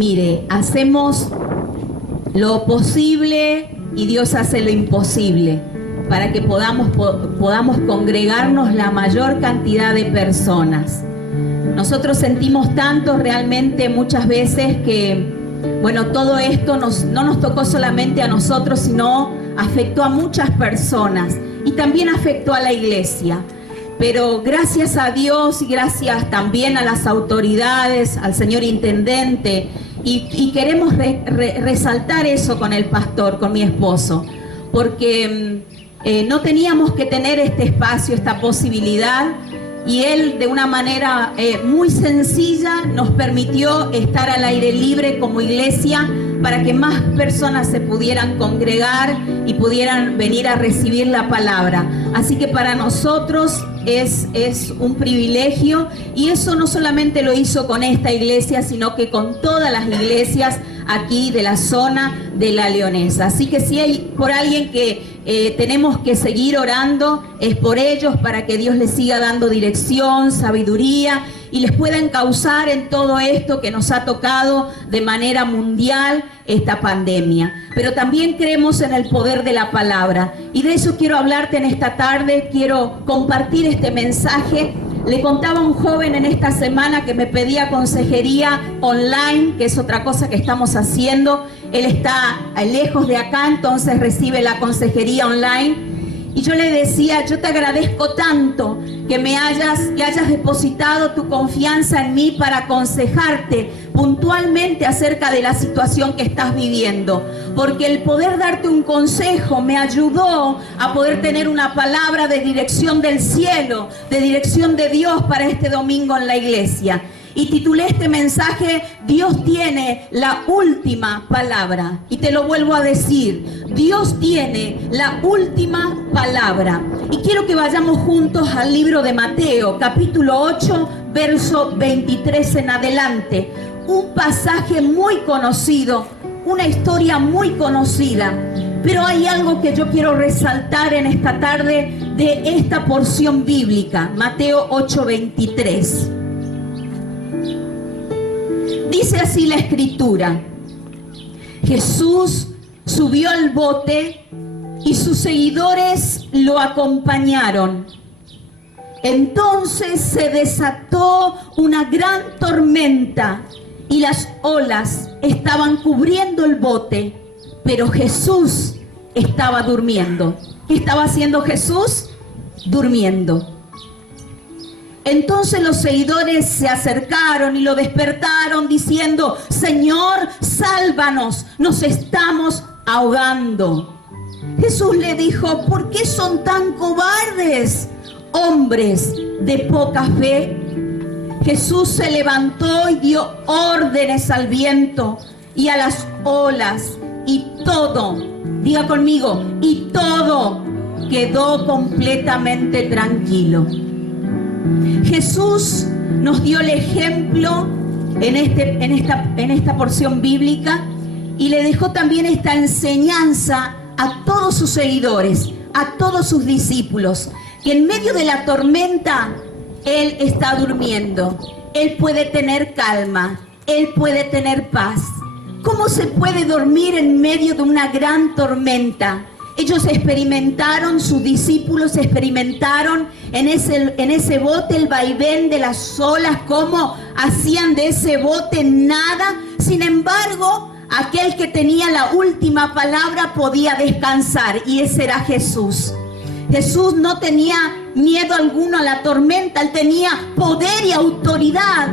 Mire, hacemos lo posible y Dios hace lo imposible para que podamos congregarnos la mayor cantidad de personas. Nosotros sentimos tanto realmente muchas veces que, bueno, todo esto no nos tocó solamente a nosotros, sino afectó a muchas personas y también afectó a la iglesia. Pero gracias a Dios y gracias también a las autoridades, al señor intendente, y queremos resaltar eso con el pastor, con mi esposo, porque no teníamos que tener este espacio, esta posibilidad, y él de una manera muy sencilla nos permitió estar al aire libre como iglesia para que más personas se pudieran congregar y pudieran venir a recibir la palabra. Así que para nosotros es un privilegio, y eso no solamente lo hizo con esta iglesia, sino que con todas las iglesias aquí de la zona de La Leonesa. Así que si hay por alguien que tenemos que seguir orando, es por ellos, para que Dios les siga dando dirección, sabiduría, y les pueda encauzar en todo esto que nos ha tocado de manera mundial, esta pandemia. Pero también creemos en el poder de la palabra, y de eso quiero hablarte en esta tarde. Quiero compartir este mensaje. Le contaba a un joven en esta semana que me pedía consejería online, que es otra cosa que estamos haciendo. Él está lejos de acá, entonces recibe la consejería online. Y yo le decía, yo te agradezco tanto que hayas depositado tu confianza en mí para aconsejarte puntualmente acerca de la situación que estás viviendo. Porque el poder darte un consejo me ayudó a poder tener una palabra de dirección del cielo, de dirección de Dios para este domingo en la iglesia. Y titulé este mensaje: Dios tiene la última palabra. Y te lo vuelvo a decir, Dios tiene la última palabra. Y quiero que vayamos juntos al libro de Mateo, capítulo 8, verso 23 en adelante. Un pasaje muy conocido, una historia muy conocida. Pero hay algo que yo quiero resaltar en esta tarde de esta porción bíblica, Mateo 8, 23. Dice así la escritura: Jesús subió al bote y sus seguidores lo acompañaron. Entonces se desató una gran tormenta y las olas estaban cubriendo el bote, pero Jesús estaba durmiendo. ¿Qué estaba haciendo Jesús? Durmiendo. Entonces los seguidores se acercaron y lo despertaron diciendo: Señor, sálvanos, nos estamos ahogando. Jesús le dijo: ¿por qué son tan cobardes, hombres de poca fe? Jesús se levantó y dio órdenes al viento y a las olas, y todo, diga conmigo, y todo quedó completamente tranquilo. Jesús nos dio el ejemplo en esta porción bíblica, y le dejó también esta enseñanza a todos sus seguidores, a todos sus discípulos, que en medio de la tormenta Él está durmiendo. Él puede tener calma, Él puede tener paz. ¿Cómo se puede dormir en medio de una gran tormenta? Ellos experimentaron, sus discípulos experimentaron en ese bote el vaivén de las olas, cómo hacían de ese bote nada. Sin embargo, aquel que tenía la última palabra podía descansar, y ese era Jesús. Jesús no tenía miedo alguno a la tormenta, Él tenía poder y autoridad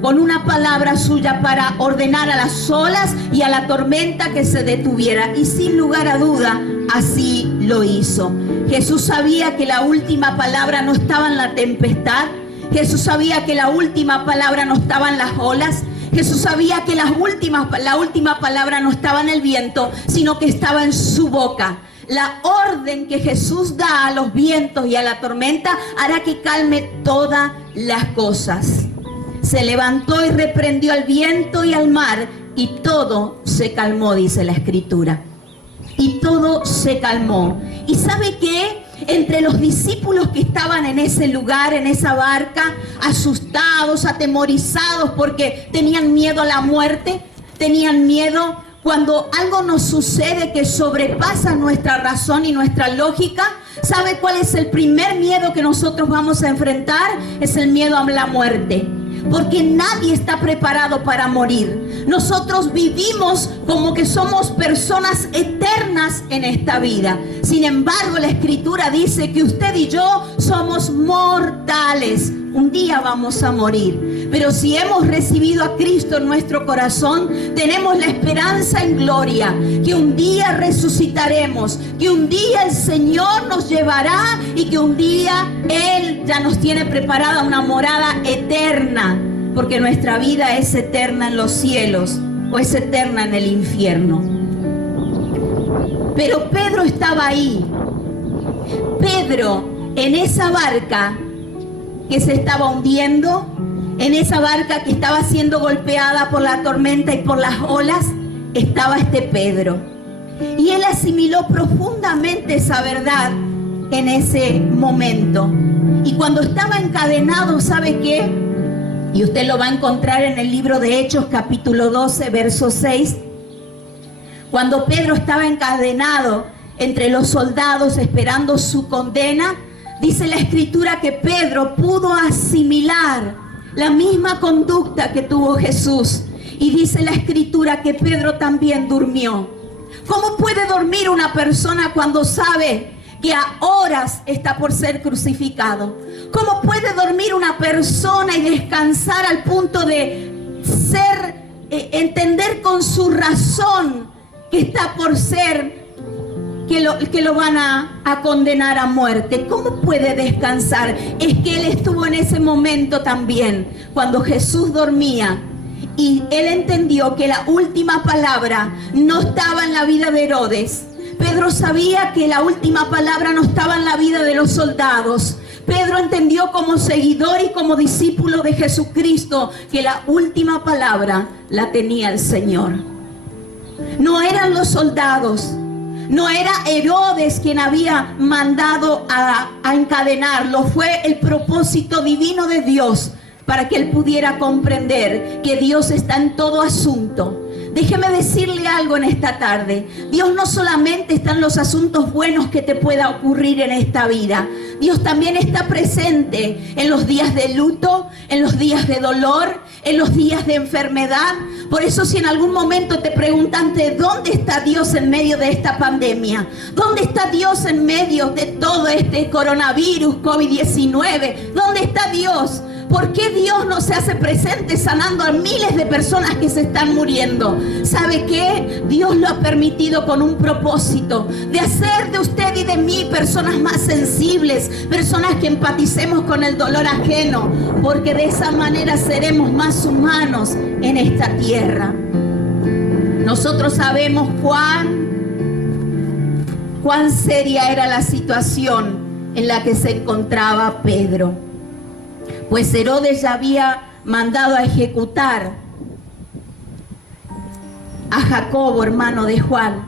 con una palabra suya para ordenar a las olas y a la tormenta que se detuviera. Y sin lugar a duda, así lo hizo. Jesús sabía que la última palabra no estaba en la tempestad. Jesús sabía que la última palabra no estaba en las olas. Jesús sabía que la última palabra no estaba en el viento, sino que estaba en su boca. La orden que Jesús da a los vientos y a la tormenta hará que calme todas las cosas. Se levantó y reprendió al viento y al mar, y todo se calmó, dice la Escritura. Y todo se calmó. ¿Y sabe qué? Entre los discípulos que estaban en ese lugar, en esa barca, asustados, atemorizados porque tenían miedo a la muerte, tenían miedo cuando algo nos sucede que sobrepasa nuestra razón y nuestra lógica. ¿Sabe cuál es el primer miedo que nosotros vamos a enfrentar? Es el miedo a la muerte. Porque nadie está preparado para morir. Nosotros vivimos como que somos personas eternas en esta vida. Sin embargo, la Escritura dice que usted y yo somos mortales. Un día vamos a morir. Pero si hemos recibido a Cristo en nuestro corazón, tenemos la esperanza en gloria, que un día resucitaremos, que un día el Señor nos llevará y que un día Él ya nos tiene preparada una morada eterna, porque nuestra vida es eterna en los cielos o es eterna en el infierno. Pero Pedro estaba ahí. Pedro, en esa barca que se estaba hundiendo, en esa barca que estaba siendo golpeada por la tormenta y por las olas, estaba este Pedro. Y él asimiló profundamente esa verdad en ese momento. Y cuando estaba encadenado, ¿sabe qué? Y usted lo va a encontrar en el libro de Hechos, capítulo 12, verso 6. Cuando Pedro estaba encadenado entre los soldados esperando su condena, dice la Escritura que Pedro pudo asimilar la misma conducta que tuvo Jesús. Y dice la Escritura que Pedro también durmió. ¿Cómo puede dormir una persona cuando sabe que a horas está por ser crucificado? ¿Cómo puede dormir una persona y descansar al punto de entender con su razón que está por ser, que lo van a condenar a muerte? ¿Cómo puede descansar? Es que él estuvo en ese momento también, cuando Jesús dormía, y él entendió que la última palabra no estaba en la vida de Herodes. Pedro sabía que la última palabra no estaba en la vida de los soldados. Pedro entendió como seguidor y como discípulo de Jesucristo que la última palabra la tenía el Señor. No eran los soldados, no era Herodes quien había mandado a encadenarlo. Fue el propósito divino de Dios para que él pudiera comprender que Dios está en todo asunto. Déjeme decirle algo en esta tarde. Dios no solamente está en los asuntos buenos que te pueda ocurrir en esta vida. Dios también está presente en los días de luto, en los días de dolor, en los días de enfermedad. Por eso, si en algún momento te preguntan ¿de dónde está Dios en medio de esta pandemia? ¿Dónde está Dios en medio de todo este coronavirus, COVID-19? ¿Dónde está Dios? ¿Por qué Dios no se hace presente sanando a miles de personas que se están muriendo? ¿Sabe qué? Dios lo ha permitido con un propósito de hacer de usted y de mí personas más sensibles, personas que empaticemos con el dolor ajeno, porque de esa manera seremos más humanos en esta tierra. Nosotros sabemos cuán seria era la situación en la que se encontraba Pedro. Pues Herodes ya había mandado a ejecutar a Jacobo, hermano de Juan.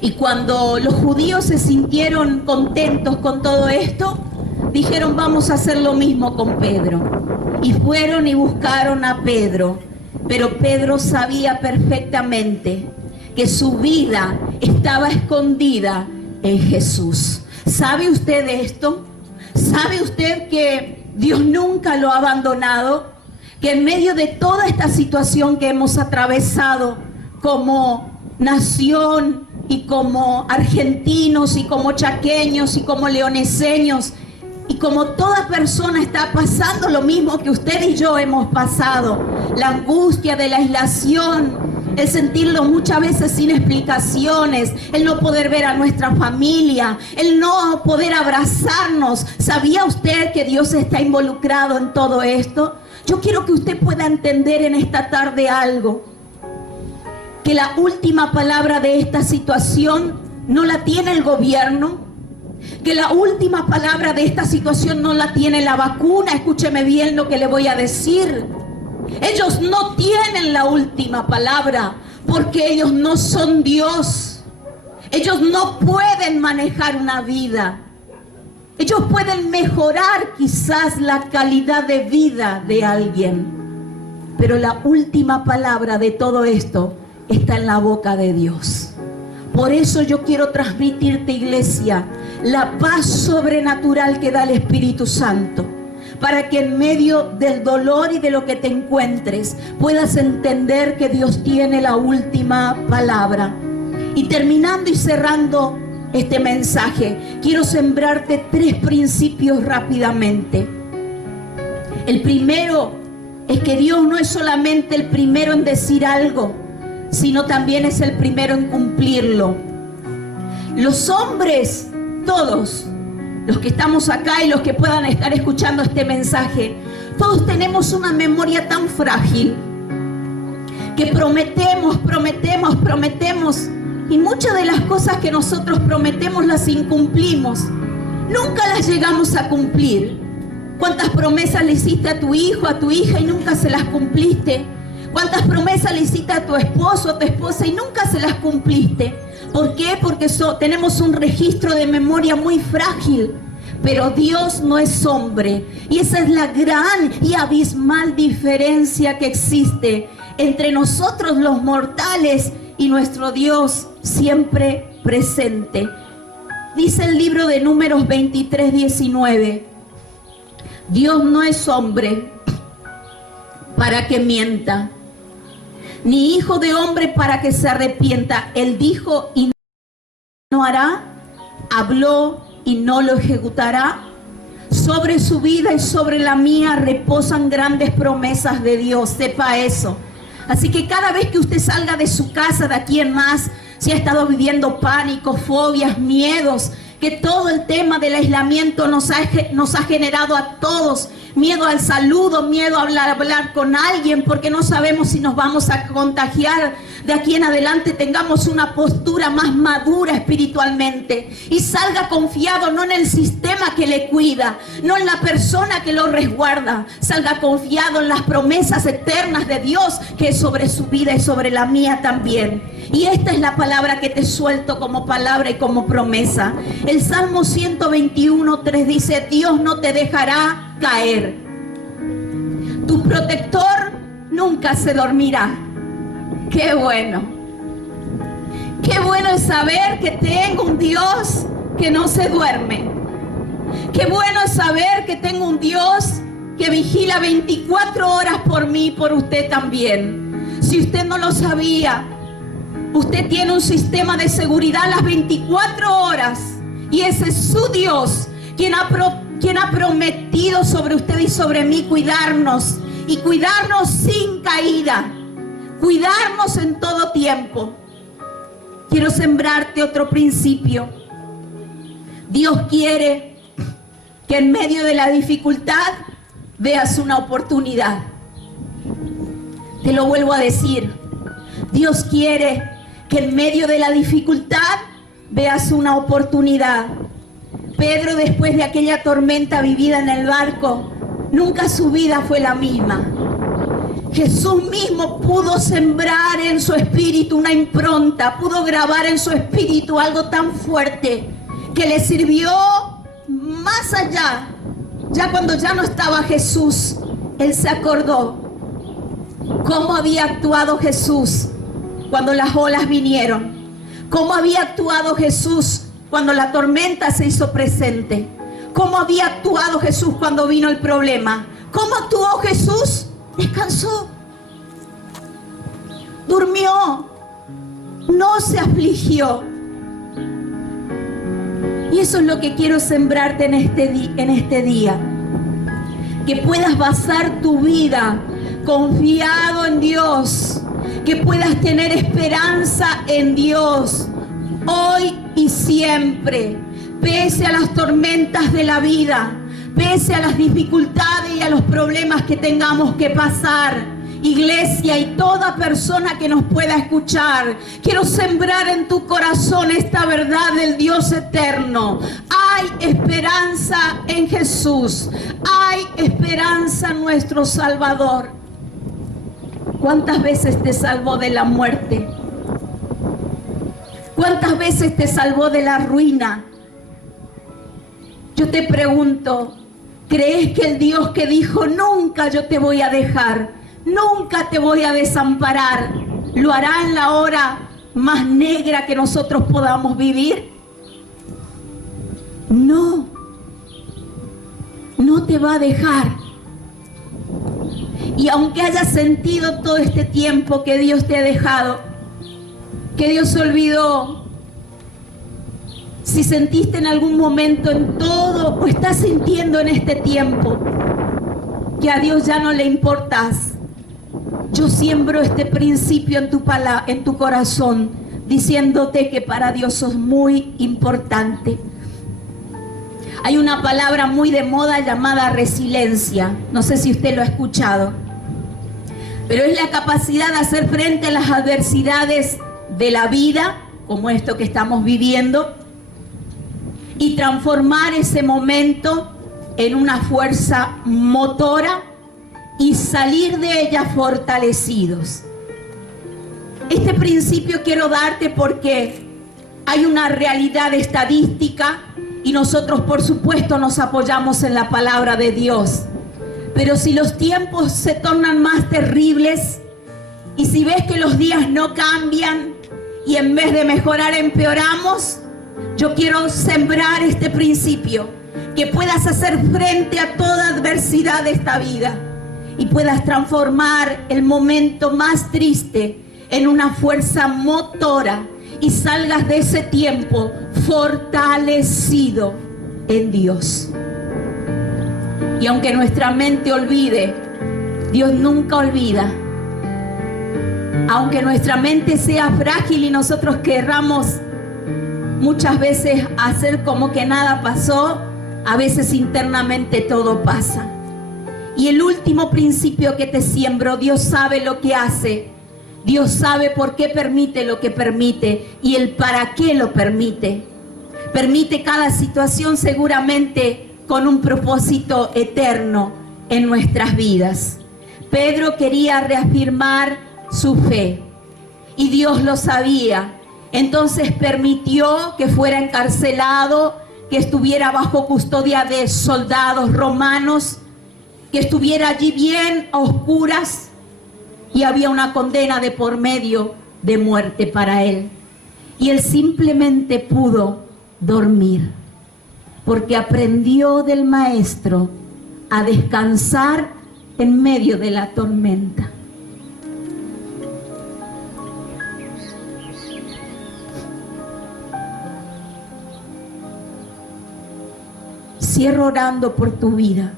Y cuando los judíos se sintieron contentos con todo esto, dijeron vamos a hacer lo mismo con Pedro. Y fueron y buscaron a Pedro. Pero Pedro sabía perfectamente que su vida estaba escondida en Jesús. ¿Sabe usted de esto? ¿Sabe usted que Dios nunca lo ha abandonado? Que en medio de toda esta situación que hemos atravesado como nación y como argentinos y como chaqueños y como leoneseños y como toda persona está pasando lo mismo que usted y yo hemos pasado, la angustia de la aislación, el sentirlo muchas veces sin explicaciones, el no poder ver a nuestra familia, el no poder abrazarnos. ¿Sabía usted que Dios está involucrado en todo esto? Yo quiero que usted pueda entender en esta tarde algo, que la última palabra de esta situación no la tiene el gobierno, que la última palabra de esta situación no la tiene la vacuna. Escúcheme bien lo que le voy a decir. Ellos no tienen la última palabra porque ellos no son Dios. Ellos no pueden manejar una vida. Ellos pueden mejorar quizás la calidad de vida de alguien, pero la última palabra de todo esto está en la boca de Dios. Por eso yo quiero transmitirte, iglesia, la paz sobrenatural que da el Espíritu Santo, para que en medio del dolor y de lo que te encuentres puedas entender que Dios tiene la última palabra. Y terminando y cerrando este mensaje, quiero sembrarte 3 principios rápidamente. El primero es que Dios no es solamente el primero en decir algo, sino también es el primero en cumplirlo. Los hombres, todos los que estamos acá y los que puedan estar escuchando este mensaje, todos tenemos una memoria tan frágil que prometemos, y muchas de las cosas que nosotros prometemos las incumplimos. Nunca las llegamos a cumplir. ¿Cuántas promesas le hiciste a tu hijo, a tu hija y nunca se las cumpliste? ¿Cuántas promesas le hiciste a tu esposo, a tu esposa y nunca se las cumpliste? ¿Por qué? Porque tenemos un registro de memoria muy frágil. Pero Dios no es hombre. Y esa es la gran y abismal diferencia que existe entre nosotros los mortales y nuestro Dios siempre presente. Dice el libro de Números 23:19. Dios no es hombre para que mienta, ni hijo de hombre para que se arrepienta. Él dijo y no hará, habló y no lo ejecutará. Sobre su vida y sobre la mía reposan grandes promesas de Dios, sepa eso. Así que cada vez que usted salga de su casa de aquí en más, si ha estado viviendo pánico, fobias, miedos, que todo el tema del aislamiento nos ha generado a todos, miedo al saludo, miedo a hablar con alguien, porque no sabemos si nos vamos a contagiar. De aquí en adelante tengamos una postura más madura espiritualmente y salga confiado no en el sistema que le cuida, no en la persona que lo resguarda, salga confiado en las promesas eternas de Dios que es sobre su vida y sobre la mía también. Y esta es la palabra que te suelto como palabra y como promesa. El Salmo 121:3 dice: Dios no te dejará caer. Tu protector nunca se dormirá. Qué bueno. Qué bueno es saber que tengo un Dios que no se duerme. Qué bueno es saber que tengo un Dios que vigila 24 horas por mí y por usted también. Si usted no lo sabía, usted tiene un sistema de seguridad las 24 horas. Y ese es su Dios, quien ha prometido sobre usted y sobre mí cuidarnos. Y cuidarnos sin caída. Cuidarnos en todo tiempo. Quiero sembrarte otro principio. Dios quiere que en medio de la dificultad veas una oportunidad. Te lo vuelvo a decir. Dios quiere que en medio de la dificultad veas una oportunidad. Pedro, después de aquella tormenta vivida en el barco, nunca su vida fue la misma. Jesús mismo pudo sembrar en su espíritu una impronta, pudo grabar en su espíritu algo tan fuerte que le sirvió más allá. Ya cuando ya no estaba Jesús, él se acordó cómo había actuado Jesús cuando las olas vinieron, cómo había actuado Jesús cuando la tormenta se hizo presente, cómo había actuado Jesús cuando vino el problema. ¿Cómo actuó Jesús? Descansó, durmió, no se afligió. Y eso es lo que quiero sembrarte en este día. Que puedas basar tu vida confiado en Dios, que puedas tener esperanza en Dios, hoy y siempre, pese a las tormentas de la vida, pese a las dificultades y a los problemas que tengamos que pasar. Iglesia y toda persona que nos pueda escuchar, quiero sembrar en tu corazón esta verdad del Dios eterno. Hay esperanza en Jesús, hay esperanza en nuestro Salvador. ¿Cuántas veces te salvó de la muerte? ¿Cuántas veces te salvó de la ruina? Yo te pregunto, ¿crees que el Dios que dijo nunca yo te voy a dejar, Nunca te voy a desamparar. ¿Lo hará en la hora más negra que nosotros podamos vivir? No. No te va a dejar. Y aunque hayas sentido todo este tiempo que Dios te ha dejado, que Dios se olvidó, si sentiste en algún momento en todo, o estás sintiendo en este tiempo que a Dios ya no le importas, yo siembro este principio en tu corazón, diciéndote que para Dios sos muy importante. Hay una palabra muy de moda llamada resiliencia. No sé si usted lo ha escuchado. Pero es la capacidad de hacer frente a las adversidades de la vida, como esto que estamos viviendo, y transformar ese momento en una fuerza motora y salir de ella fortalecidos. Este principio quiero darte porque hay una realidad estadística y nosotros por supuesto nos apoyamos en la palabra de Dios. Pero si los tiempos se tornan más terribles y si ves que los días no cambian y en vez de mejorar empeoramos, yo quiero sembrar este principio, que puedas hacer frente a toda adversidad de esta vida y puedas transformar el momento más triste en una fuerza motora y salgas de ese tiempo fortalecido en Dios. Y aunque nuestra mente olvide, Dios nunca olvida. Aunque nuestra mente sea frágil y nosotros querramos muchas veces hacer como que nada pasó, a veces internamente todo pasa. Y el último principio que te siembro, Dios sabe lo que hace. Dios sabe por qué permite lo que permite y el para qué lo permite. Permite cada situación seguramente con un propósito eterno en nuestras vidas. Pedro quería reafirmar su fe y Dios lo sabía. Entonces permitió que fuera encarcelado, que estuviera bajo custodia de soldados romanos, que estuviera allí bien a oscuras, y había una condena de por medio de muerte para él. Y él simplemente pudo dormir, porque aprendió del Maestro a descansar en medio de la tormenta. Cierro orando por tu vida.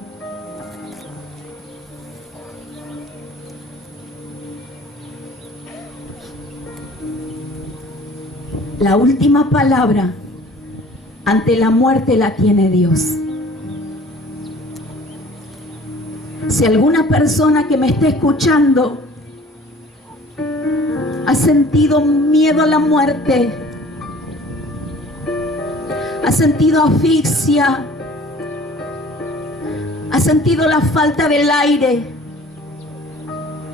La última palabra ante la muerte la tiene Dios. Si alguna persona que me esté escuchando ha sentido miedo a la muerte, ha sentido asfixia, ha sentido la falta del aire,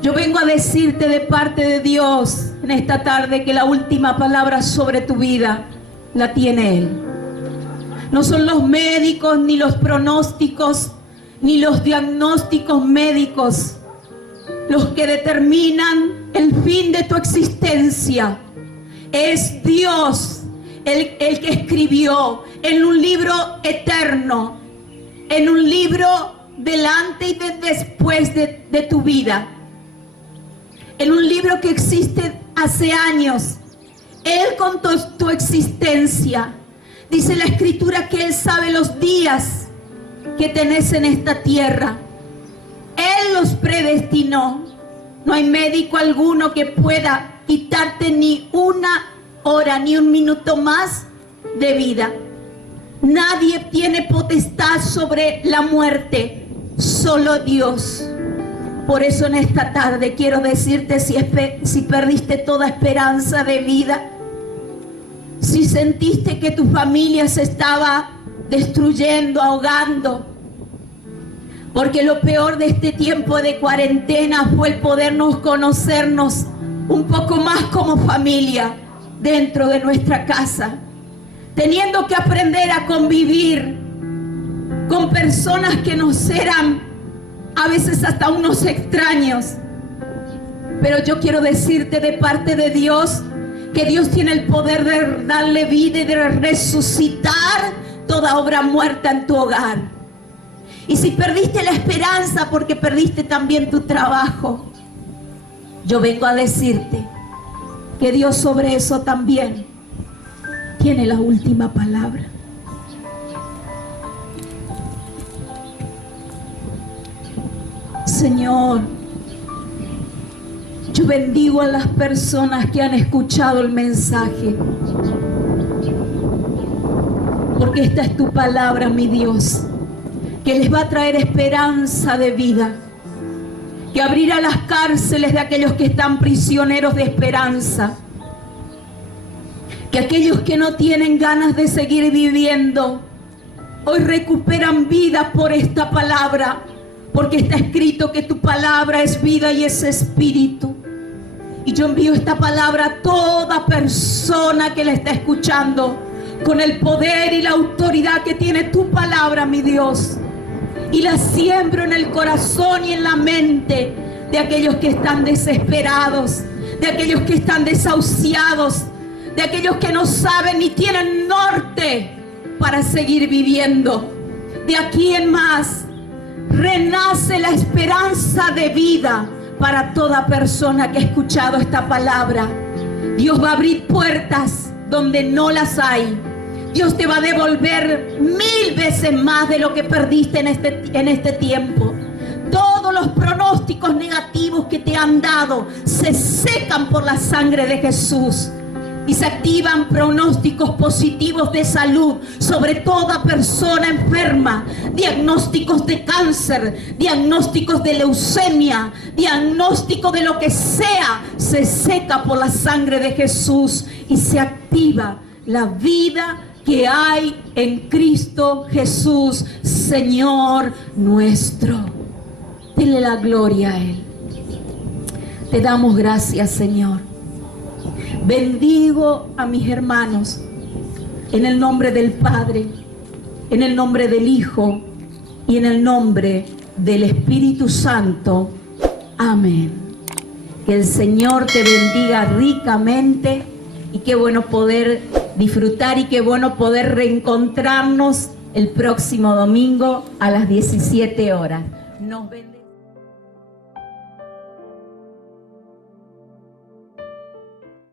yo vengo a decirte de parte de Dios en esta tarde que la última palabra sobre tu vida la tiene Él. No son los médicos, ni los pronósticos, ni los diagnósticos médicos los que determinan el fin de tu existencia. Es Dios el que escribió en un libro eterno, en un libro delante y después de tu vida, en un libro que existe hace años. Él contó tu existencia. Dice la Escritura que Él sabe los días que tenés en esta tierra. Él los predestinó. No hay médico alguno que pueda quitarte ni una hora, ni un minuto más de vida. Nadie tiene potestad sobre la muerte, solo Dios. Por eso en esta tarde quiero decirte, si perdiste toda esperanza de vida, si sentiste que tu familia se estaba destruyendo, ahogando, porque lo peor de este tiempo de cuarentena fue el podernos conocernos un poco más como familia dentro de nuestra casa, teniendo que aprender a convivir con personas que nos eran a veces hasta unos extraños, Pero yo quiero decirte de parte de Dios que Dios tiene el poder de darle vida y de resucitar toda obra muerta en tu hogar. Y si perdiste la esperanza porque perdiste también tu trabajo, yo vengo a decirte que Dios sobre eso también tiene la última palabra. Señor, yo bendigo a las personas que han escuchado el mensaje, porque esta es tu palabra, mi Dios, que les va a traer esperanza de vida, que abrirá las cárceles de aquellos que están prisioneros de esperanza, que aquellos que no tienen ganas de seguir viviendo hoy recuperan vida por esta palabra, porque está escrito que tu palabra es vida y es espíritu. Y yo envío esta palabra a toda persona que la está escuchando con el poder y la autoridad que tiene tu palabra, mi Dios. Y la siembro en el corazón y en la mente de aquellos que están desesperados, de aquellos que están desahuciados, de aquellos que no saben ni tienen norte para seguir viviendo. De aquí en más, renace la esperanza de vida para toda persona que ha escuchado esta palabra. Dios va a abrir puertas donde no las hay. Dios te va a devolver 1000 veces más de lo que perdiste en este tiempo. Todos los pronósticos negativos que te han dado se secan por la sangre de Jesús. Y se activan pronósticos positivos de salud sobre toda persona enferma, diagnósticos de cáncer, diagnósticos de leucemia, diagnóstico de lo que sea, se seca por la sangre de Jesús y se activa la vida que hay en Cristo Jesús, Señor nuestro. Dile la gloria a Él. Te damos gracias, Señor. Bendigo a mis hermanos en el nombre del Padre, en el nombre del Hijo y en el nombre del Espíritu Santo. Amén. Que el Señor te bendiga ricamente y qué bueno poder disfrutar y qué bueno poder reencontrarnos el próximo domingo a las 17 horas. Nos bendiga.